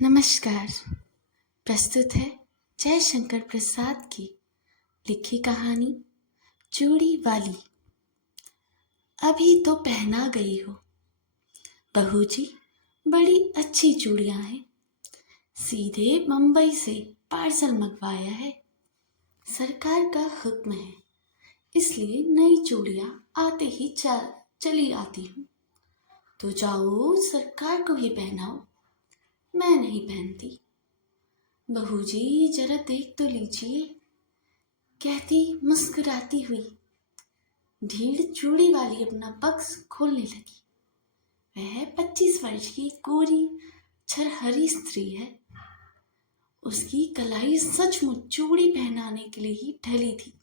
नमस्कार। प्रस्तुत है जयशंकर प्रसाद की लिखी कहानी चूड़ी वाली। अभी तो पहना गई हो बहू जी, बड़ी अच्छी चूड़ियां हैं। सीधे मुंबई से पार्सल मंगवाया है। सरकार का हुक्म है, इसलिए नई चूड़ियां आते ही चली आती हूँ। तो जाओ सरकार को ही पहनाओ, मैं नहीं पहनती। बहू जी जरा देख तो लीजिए, कहती मुस्कुराती हुई ढीढ़ चूड़ी वाली अपना बक्स खोलने लगी। वह 25 वर्ष की गोरी छरहरी स्त्री है। उसकी कलाई सचमुच चूड़ी पहनाने के लिए ही ढली थी।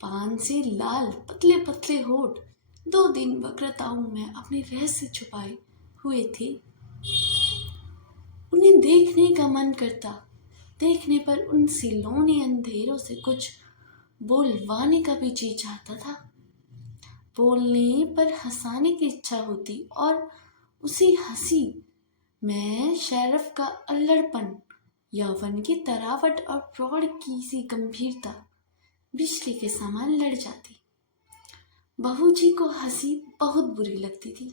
पान से लाल पतले पतले होठ 2 दिन वक्रताओं में अपने रहस्य छुपाए हुए थे। उन्हें देखने का मन करता, देखने पर उन सिलोने अंधेरों से कुछ बोलवाने का भी जी चाहता था। बोलने पर हंसाने की इच्छा होती और उसी हंसी में शेरफ का अल्लड़पन, यौवन की तरावट और प्रौढ़ की सी गंभीरता बिजली के समान लड़ जाती। बहू जी को हंसी बहुत बुरी लगती थी,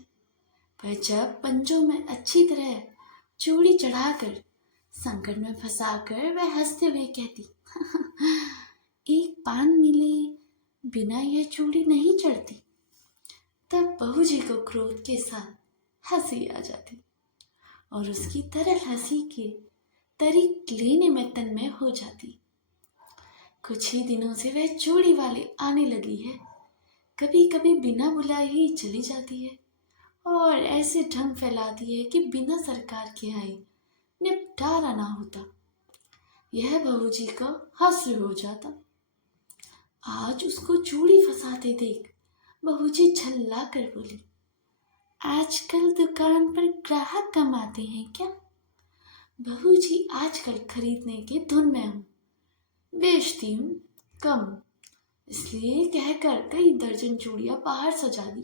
पर जब पंजों में अच्छी तरह चूड़ी चढ़ाकर संकट में फंसाकर वह हंसते हुए कहती, एक पान मिले बिना यह चूड़ी नहीं चढ़ती। तब बहू जी को क्रोध के साथ हंसी आ जाती और उसकी तरल हंसी के तरीक लेने में तन्मय हो जाती। कुछ ही दिनों से वह चूड़ी वाली आने लगी है। कभी कभी बिना बुलाए ही चली जाती है और ऐसे ढंग फैलाती है कि बिना सरकार के आए निपटारा ना होता। यह बहू जी का हास्य हो जाता। आज उसको चूड़ी फंसाते देख बहू जी झल्ला कर बोली, आजकल दुकान पर ग्राहक कम आते हैं क्या? बहू जी आजकल खरीदने के धुन में हूँ, बेचती हूँ कम, इसलिए कहकर कई दर्जन चूड़ियां बाहर सजा दी।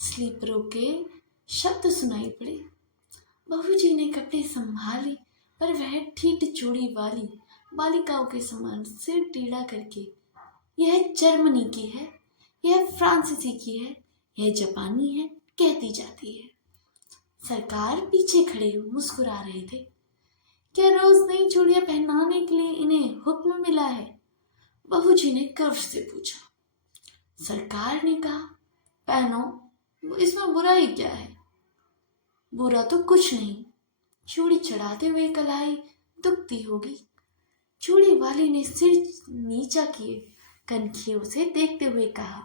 स्लीपरों के शब्द सुनाई पड़े। बहू जी ने कपड़े संभाले, पर वह ठीठ चूड़ी वाली बालिकाओं के समान सिर टेढ़ा करके, यह जर्मनी की है, यह फ्रांसीसी की है, यह जापानी है, कहती जाती है। सरकार पीछे खड़े मुस्कुरा रहे थे। क्या रोज नई चूड़ियां पहनाने के लिए इन्हें हुक्म मिला है? बहू जी ने गर्व से पूछा। सरकार ने कहा, पहनो, इसमें बुराई क्या है? बुरा तो कुछ नहीं, चूड़ी चढ़ाते हुए कलाई दुखती होगी। चूड़ी वाली ने सिर नीचा किए कनखियों से देखते हुए कहा।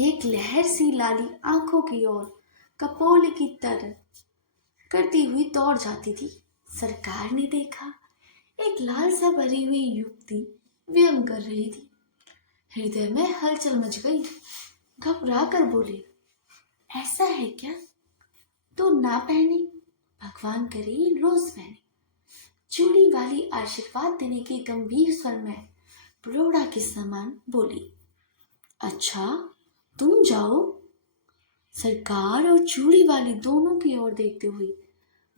एक लहर सी लाली आंखों की ओर कपोल की तरह करती हुई दौड़ जाती थी। सरकार ने देखा, एक लाल सा भरी हुई युवती व्यंग कर रही थी। हृदय में हलचल मच गई। घबरा कर बोले, ऐसा है क्या? तो ना पहने, भगवान करे रोज पहने। चूड़ी वाली आशीर्वाद देने के गंभीर स्वर में प्रौढ़ा के समान बोली, अच्छा तुम जाओ। सरकार और चूड़ी वाली दोनों की ओर देखते हुए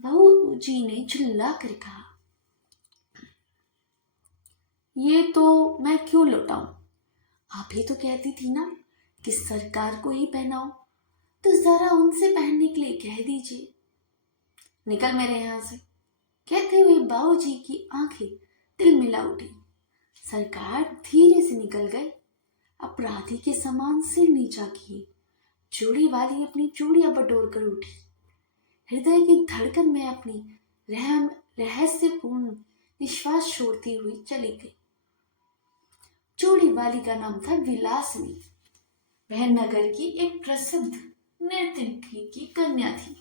बहू जी ने चिल्ला कर कहा, ये तो मैं क्यों लौटाऊं? आप ही तो कहती थी ना कि सरकार को ही पहनाओ, तो जरा उनसे पहनने के लिए कह दीजिए। निकल मेरे यहाँ से, कहते हुए बाबू जी की आंखें तिलमिला उठी। सरकार धीरे से निकल गए, अपराधी के समान सिर नीचा किए। चूड़ी वाली अपनी चूड़ियां बटोर कर उठी, हृदय की धड़कन में अपनी रहस्यपूर्ण निश्वास छोड़ती हुई चली गई। चूड़ी वाली का नाम था विलासिनी। वह नगर की एक प्रसिद्ध नर्तकी की कन्या थी।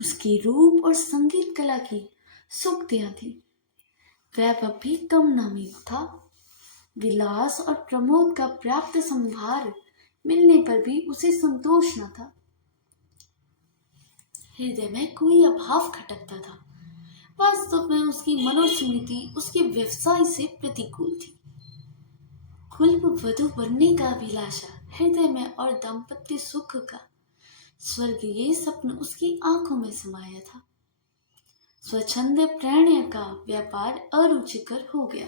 उसकी रूप और संगीत कला की सूक्तियां थी। वैभव भी कम नामी था। विलास और प्रमोद का पर्याप्त संभार मिलने पर भी उसे संतोष न था। हृदय में कोई अभाव खटकता था। वास्तव में उसकी मनोस्मृति उसके व्यवसाय से प्रतिकूल थी। कुल वधू बनने का अभिलाषा हृदय में और दाम्पत्य सुख का स्वर्गीय स्वप्न उसकी आंखों में समाया था। स्वच्छंद प्रणय का व्यापार अरुचिकर हो गया,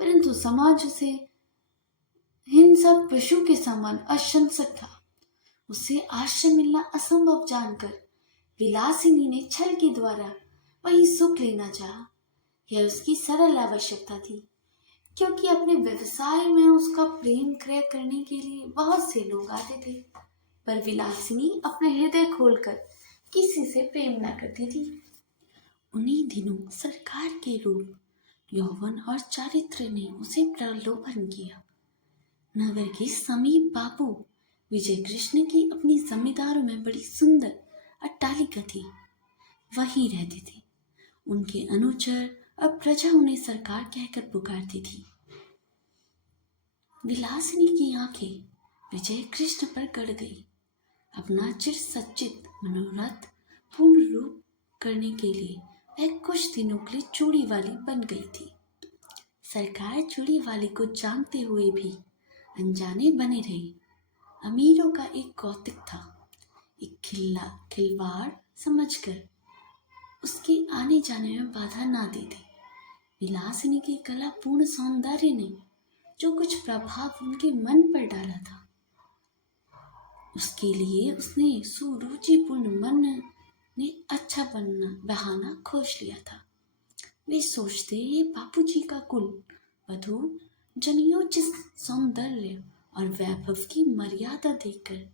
परंतु समाज उसे हिंसक पशु के समान अशंसक था। उसे आश्रय मिलना असंभव जानकर विलासिनी ने छल के द्वारा वही सुख लेना चाहा। यह उसकी सरल आवश्यकता थी, क्योंकि अपने व्यवसाय में उसका प्रेम क्रय करने के लिए बहुत से लोग आते थे, पर विलासिनी अपने हृदय खोलकर किसी से प्रेम न करती थी। उन्हीं दिनों सरकार के रूप, यौवन और चारित्र ने उसे प्रलोभन किया। नगर के समीप बाबू विजय कृष्ण की अपनी जमींदारों में बड़ी सुंदर अट्टालिका थी। वहीं रहते थे। उनके अनुचर और प्रजा उन्हें सरकार कहकर पुकारती थी। विलासिनी की आंखें विजय कृष्ण पर गड़ गई। अपना चिर सच्चित मनोरथ पूर्ण रूप करने के लिए वह कुछ दिनों के लिए चूड़ी वाली बन गई थी। सरकार चूड़ी वाली को जानते हुए भी अनजाने बने रही। अमीरों का एक कौतुक था, एक खिलवाड़ समझकर उसके आने जाने में बाधा ना देते। विलासिनी के कला पूर्ण सौंदर्य ने जो कुछ प्रभाव उनके मन पर डाला था, उसके लिए उसने सुरुचिपूर्ण मन ने अच्छा बहाना खोज लिया था। वे सोचते ये बापूजी का कुल वधु जनियोचित सौंदर्य और वैभव की मर्यादा देखकर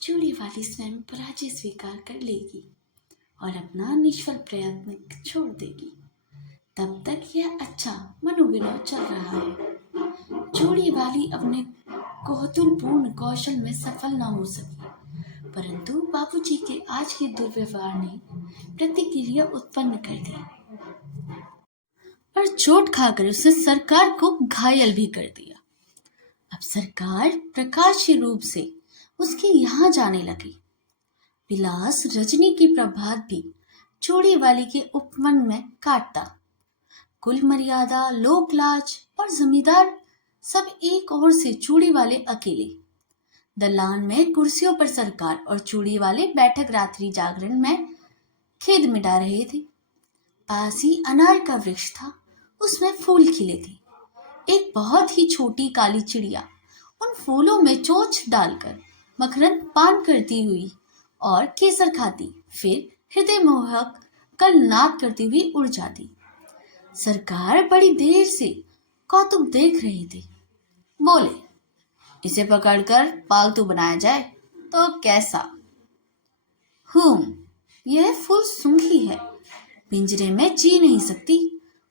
चूड़ी वाली स्वयं पराजय स्वीकार कर लेगी और अपना निष्फल प्रयत्न छोड़ देगी। तब तक यह अच्छा मनोविनोद चल रहा है। चूड़ी वाली अपने कौतूहलपूर्ण कौशल में सफल न हो सकी, परंतु बाबूजी के आज के दुर्व्यवहार ने प्रतिक्रिया उत्पन्न कर दी और चोट खाकर उसे सरकार को घायल भी कर दिया। अब सरकार प्रकाश्य रूप से उसके यहाँ जाने लगी। विलास रजनी की प्रभात भी चूड़ी वाली के उपमन में काटता। कुल मर्यादा, लोक लाज और जमींदार सब एक ओर से चूड़ी वाले अकेले। दलान में कुर्सियों पर सरकार और चूड़ी वाले बैठक रात्रि जागरण में खेद मिटा रहे थे। पास ही अनार का वृक्ष था, उसमें फूल खिले थे। एक बहुत ही छोटी काली चिड़िया उन फूलों में चोंच डालकर मकरंद पान करती हुई और केसर खाती, फिर हृदय मोहक कलनाद करती हुई उड़ जाती। सरकार बड़ी देर से कौतुक देख रहे थे। बोले, इसे पकड़कर पालतू बनाया जाए तो कैसा? यह फूल सूंघी है, पिंजरे में जी नहीं सकती।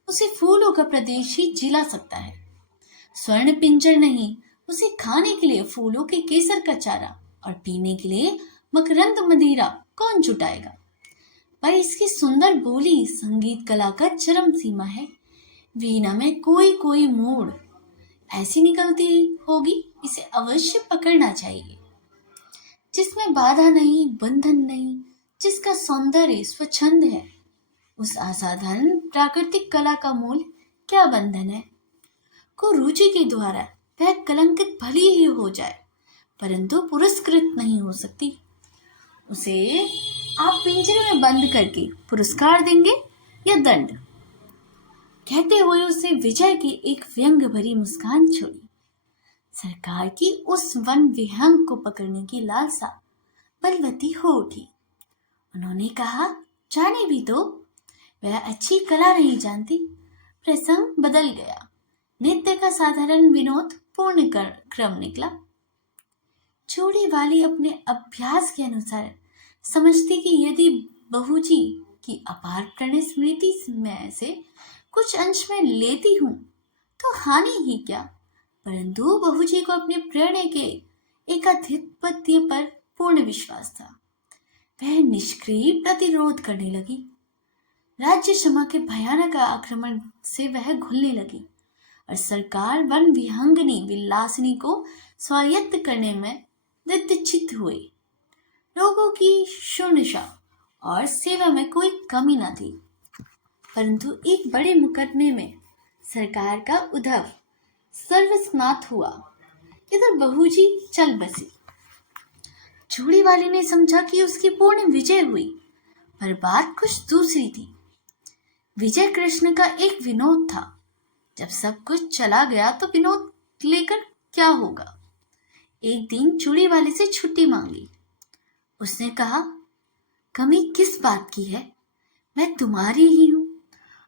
उसे फूलों का प्रदेश ही जिला सकता है। स्वर्ण पिंजर नहीं, उसे खाने के लिए फूलों के केसर का चारा और पीने के लिए मकरंद मदिरा कौन जुटाएगा? पर इसकी सुंदर बोली संगीत कला का चरम सीमा है। वीणा में कोई कोई मोड़ ऐसी निकलती होगी, इसे अवश्य पकड़ना चाहिए। जिसमें बाधा नहीं, बंधन नहीं, जिसका सौंदर्य स्वच्छंद है, उस असाधारण प्राकृतिक कला का मूल क्या बंधन है? को रुचि के द्वारा वह कलंकित भली ही हो जाए, परंतु पुरस्कृत नहीं हो सकती। उसे आप पिंजरे में बंद करके पुरस्कार देंगे या दंड? कहते हुए उसे विजय की एक व्यंग भरी मुस्कान छोड़ी। सरकार की उस वन विहंग को पकड़ने की लालसा बलवती हो उठी। उन्होंने कहा, जाने भी दो, वह अच्छी कला नहीं जानती। प्रसंग बदल गया। नृत्य का साधारण विनोद पूर्ण क्रम निकला। चूड़ी वाली अपने अभ्यास के अनुसार समझती कि यदि बहूजी की अपार प्रणय स्मृति में से कुछ अंश में लेती हूँ तो हानि ही क्या, परंतु बहूजी को अपने प्रणय के एकाधिपत्य पर पूर्ण विश्वास था। वह निष्क्रिय प्रतिरोध करने लगी। राज्य क्षमा के भयानक आक्रमण से वह घुलने लगी और सरकार वन विहंगनी विलासिनी को स्वायत्त करने में दृढ़चित्त हुए। लोगों की शुश्रूषा और सेवा में कोई कमी न थी, परंतु एक बड़े मुकदमे में सरकार का उद्धव सर्वस्नात हुआ। इधर बहूजी चल बसी। चूड़ी वाली ने समझा कि उसकी पूर्ण विजय हुई, पर बात कुछ दूसरी थी। विजय कृष्ण का एक विनोद था। जब सब कुछ चला गया तो विनोद लेकर क्या होगा। एक दिन चूड़ी वाले से छुट्टी मांगी। उसने कहा, कमी किस बात की है? मैं तुम्हारी ही हूं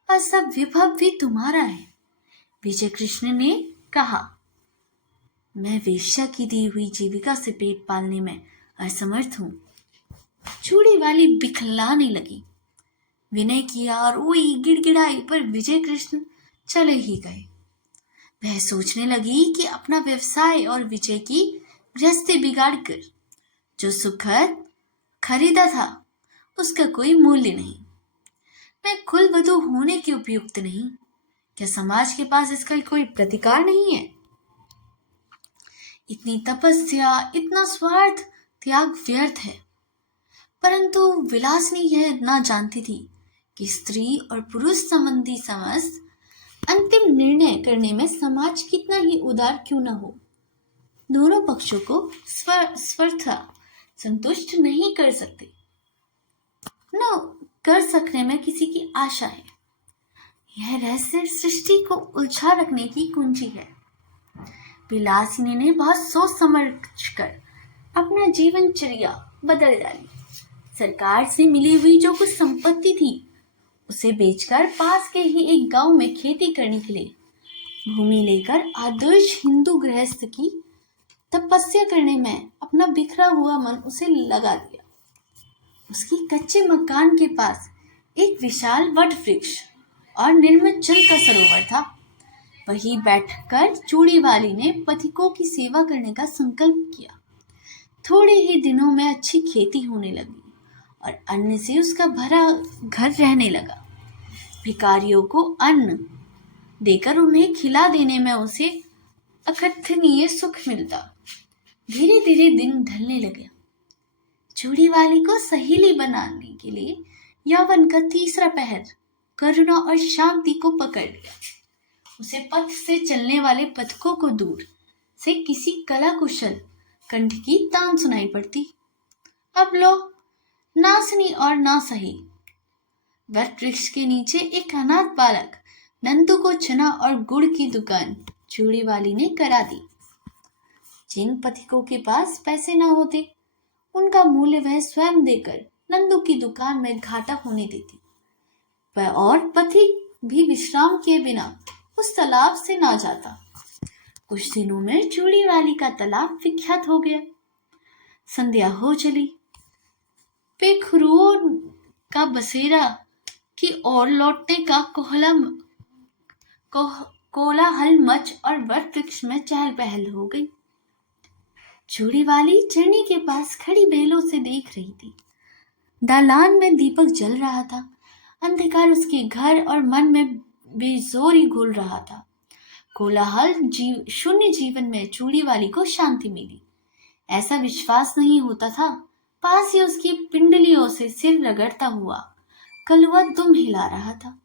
और सब विभव भी तुम्हारा है। विजय कृष्ण ने कहा, मैं वेश्या की दी हुई जीविका से पेट पालने में असमर्थ हूं। चूड़ी वाली बिखलाने लगी। विनय किया और वही गिड़गिड़ाई, पर विजय कृष्ण चले ही गए। वह सोचने लगी कि अपना व्यवसाय और विजय की गृहस्थी बिगाड़कर जो सुखद खरीदा था उसका कोई मूल्य नहीं। मैं कुलवधू होने के उपयुक्त नहीं। क्या समाज के पास इसका कोई प्रतिकार नहीं है? इतनी तपस्या, इतना स्वार्थ त्याग व्यर्थ है। परंतु विलासिनी यह ना जानती थी कि स्त्री और पुरुष संबंधी समस्त अंतिम निर्णय करने में समाज कितना ही उदार क्यों न हो, दोनों पक्षों को स्वतः संतुष्ट नहीं कर सकते, न कर सकने में किसी की आशा है। यह रहस्य सृष्टि को उलझा रखने की कुंजी है। विलासिनी ने बहुत सोच समझ कर अपना जीवनचर्या बदल डाली। सरकार से मिली हुई जो कुछ संपत्ति थी उसे बेचकर पास के ही एक गांव में खेती करने के लिए भूमि लेकर आदर्श हिंदू गृहस्थ की तपस्या करने में अपना बिखरा हुआ मन उसे लगा दिया। उसकी कच्चे मकान के पास एक विशाल वट वृक्ष और निर्मित जल का सरोवर था। वहीं बैठकर चूड़ी वाली ने पथिकों की सेवा करने का संकल्प किया। थोड़े ही दिनों में अच्छी खेती होने लगी और अन्न से उसका भरा घर रहने लगा। भिखारियों को अन्न देकर उन्हें खिला देने में उसे अकथनीय सुख मिलता। धीरे धीरे दिन ढलने लगे। चूड़ी वाली को सहेली बनाने के लिए यौवन का तीसरा पहर करुणा और शांति को पकड़ लिया। उसे पथ से चलने वाले पथिकों को दूर से किसी कला कुशल कंठ की तान सुनाई पड़ती। अब लो, नासनी और ना सही। वट वृक्ष के नीचे एक अनाथ बालक नंदू को चना और गुड़ की दुकान चूड़ी वाली ने करा दी। जिन पथिकों के पास पैसे न होते उनका मूल्य वह स्वयं देकर नंदू की दुकान में घाटा होने देती। वह और पथिक भी विश्राम किए बिना उस तालाब से ना जाता। कुछ दिनों में चूड़ी वाली का तालाब विख्यात हो गया। संध्या हो चली। पेखरुओं का बसेरा की ओर लौटने का कोलाहल मच और वट वृक्ष में चहल पहल हो गई। चूड़ी वाली चरनी के पास खड़ी बेलों से देख रही थी। दालान में दीपक जल रहा था। अंधकार उसके घर और मन में बेजोरी घुल रहा था। कोलाहल शून्य जीवन में चूड़ी वाली को शांति मिली। ऐसा विश्वास नहीं होता था। पास ही उसकी पिंडलियों से सिर रगड़ता हुआ कलुआ दुम हिला रहा था।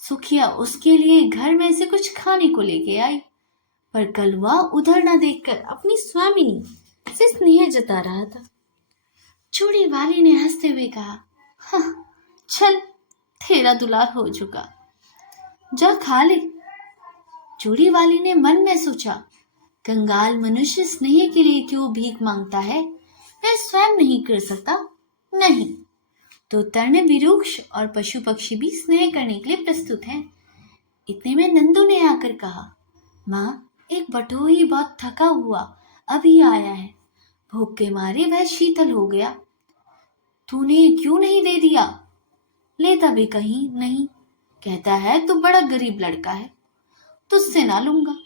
सुखिया उसके लिए घर में से कुछ खाने को लेके आई, पर कलुआ उधर न देखकर अपनी स्वामिनी से स्नेह जता रहा था। चूड़ी वाली ने हंसते हुए कहा, हाँ, चल, तेरा दुलार हो चुका, जा खा ले। चूड़ी वाली ने मन में सोचा, कंगाल मनुष्य स्नेह के लिए क्यों भीख मांगता है? वह स्वयं नहीं कर सकता? नहीं तो तर्ण विरुक्ष और पशु पक्षी भी स्नेह करने के लिए प्रस्तुत हैं। इतने में नंदू ने आकर कहा, माँ, एक बटोही बहुत थका हुआ अभी आया है। भूख के मारे वह शीतल हो गया। तूने क्यों नहीं दे दिया? लेता भी कहीं नहीं, कहता है तू बड़ा गरीब लड़का है, तुझसे ना लूंगा।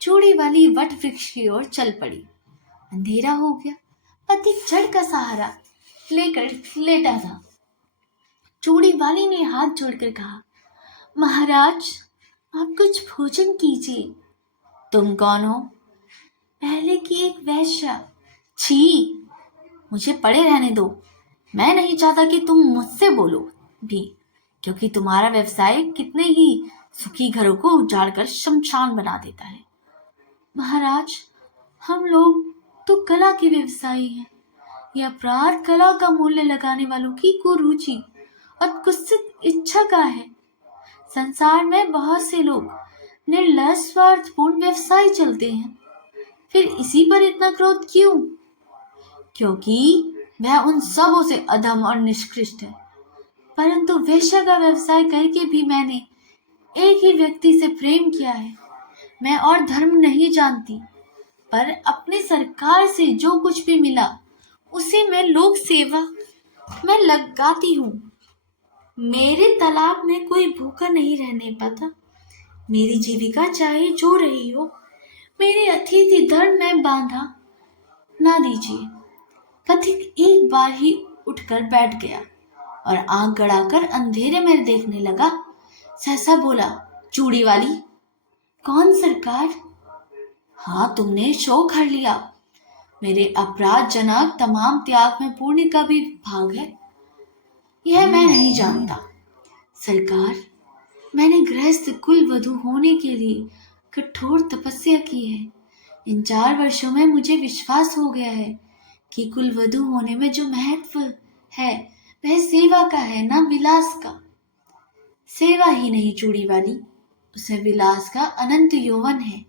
चूड़ी वाली वट वृक्ष की ओर चल पड़ी। अंधेरा हो गया। पथिक जड़ का सहारा लेकर लेटा था। चूड़ी वाली ने हाथ जोड़कर कहा, महाराज, आप कुछ भोजन कीजिए। तुम कौन हो? पहले की एक वेश्या। छी, मुझे पड़े रहने दो। मैं नहीं चाहता कि तुम मुझसे बोलो भी, क्योंकि तुम्हारा व्यवसाय कितने ही सुखी घरों को उजाड़कर शमशान बना देता है। महाराज, हम लोग तो कला के व्यवसायी हैं, यह अपराध कला का मूल्य लगाने वालों की कुरुचि और कुत्सित इच्छा का है। संसार में बहुत से लोग निर्लज स्वार्थपूर्ण व्यवसाय चलते हैं, फिर इसी पर इतना क्रोध क्यों? क्योंकि वह उन सबों से अधम और निष्कृष्ट है। परंतु वेश्या का व्यवसाय करके भी मैंने एक ही व्यक्ति से प्रेम किया है। मैं और धर्म नहीं जानती, पर अपने सरकार से जो कुछ भी मिला उसे मैं लोक सेवा में लगाती हूँ। मेरे तालाब में कोई भूखा नहीं रहने पाता। मेरी जीविका चाहे जो रही हो, मेरे अतिथि धर्म में बांधा ना दीजिए। पथिक एक बार ही उठकर बैठ गया और आंख गड़ाकर अंधेरे में देखने लगा। सहसा बोला, चूड़ी वाली। कौन सरकार? हाँ, तुमने शौक हर लिया। मेरे अपराधजनक तमाम त्याग में पुण्य का भी भाग है, यह मैं नहीं जानता। सरकार, मैंने गृहस्थ कुल वधू होने के लिए कठोर तपस्या की है। इन 4 वर्षों में मुझे विश्वास हो गया है कि कुल वधू होने में जो महत्व है वह सेवा का है, ना विलास का। सेवा ही नहीं चूड़ी वाली, उसे विलास का अनंत यौवन है,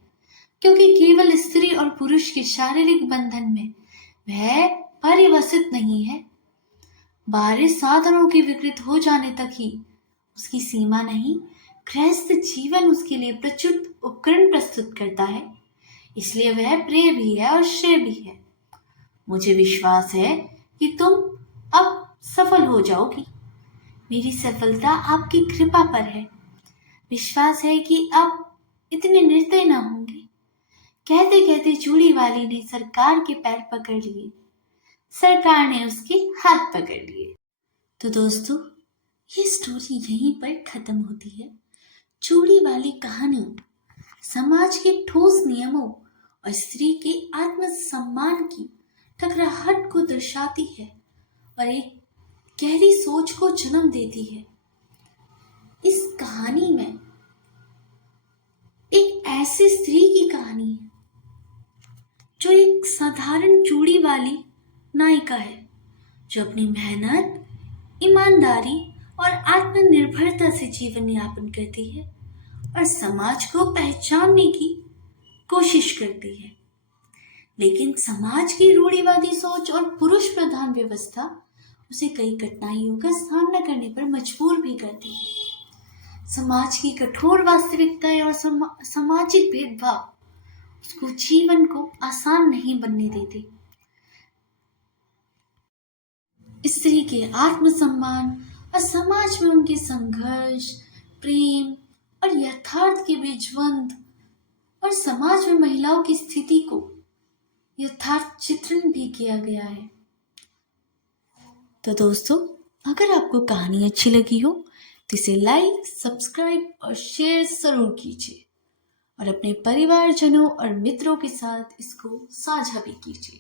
क्योंकि केवल स्त्री और पुरुष के शारीरिक बंधन में वह परिवसित नहीं है। बाहरी साधनों के विकृत हो जाने तक ही उसकी सीमा नहीं। गृहस्थ जीवन उसके लिए प्रचुर उपकरण प्रस्तुत करता है, इसलिए वह प्रिय भी है और श्रेय भी है। मुझे विश्वास है कि तुम अब सफल हो जाओगी। मेरी सफलता आपकी कृपा पर है। विश्वास है कि अब इतने निर्दय न होंगे। कहते कहते चूड़ी वाली ने सरकार के पैर पकड़ लिए, सरकार ने उसके हाथ पकड़ लिए। तो दोस्तों, ये स्टोरी यहीं पर खत्म होती है। चूड़ी वाली कहानी समाज के ठोस नियमों और स्त्री के आत्मसम्मान की टकराहट को दर्शाती है और एक गहरी सोच को जन्म देती है। इस कहानी में एक ऐसी स्त्री की कहानी है जो एक साधारण चूड़ी वाली नायिका है, जो अपनी मेहनत, ईमानदारी और आत्मनिर्भरता से जीवन यापन करती है और समाज को पहचानने की कोशिश करती है। लेकिन समाज की रूढ़िवादी सोच और पुरुष प्रधान व्यवस्था उसे कई कठिनाइयों का सामना करने पर मजबूर भी करती है। समाज की कठोर वास्तविकताएं और सामाजिक भेदभाव उसको जीवन को आसान नहीं बनने देते। स्त्री के आत्मसम्मान और समाज में उनके संघर्ष, प्रेम और यथार्थ के बीच द्वंद्व और समाज में महिलाओं की स्थिति को यथार्थ चित्रण भी किया गया है। तो दोस्तों, अगर आपको कहानी अच्छी लगी हो तो इसे लाइक, सब्सक्राइब और शेयर जरूर कीजिए और अपने परिवारजनों और मित्रों के साथ इसको साझा भी कीजिए,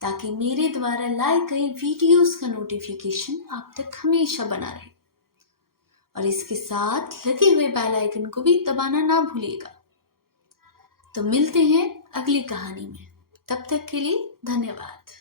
ताकि मेरे द्वारा लाए गए वीडियोस का नोटिफिकेशन आप तक हमेशा बना रहे। और इसके साथ लगे हुए बेल आइकन को भी दबाना ना भूलिएगा। तो मिलते हैं अगली कहानी में। तब तक के लिए धन्यवाद।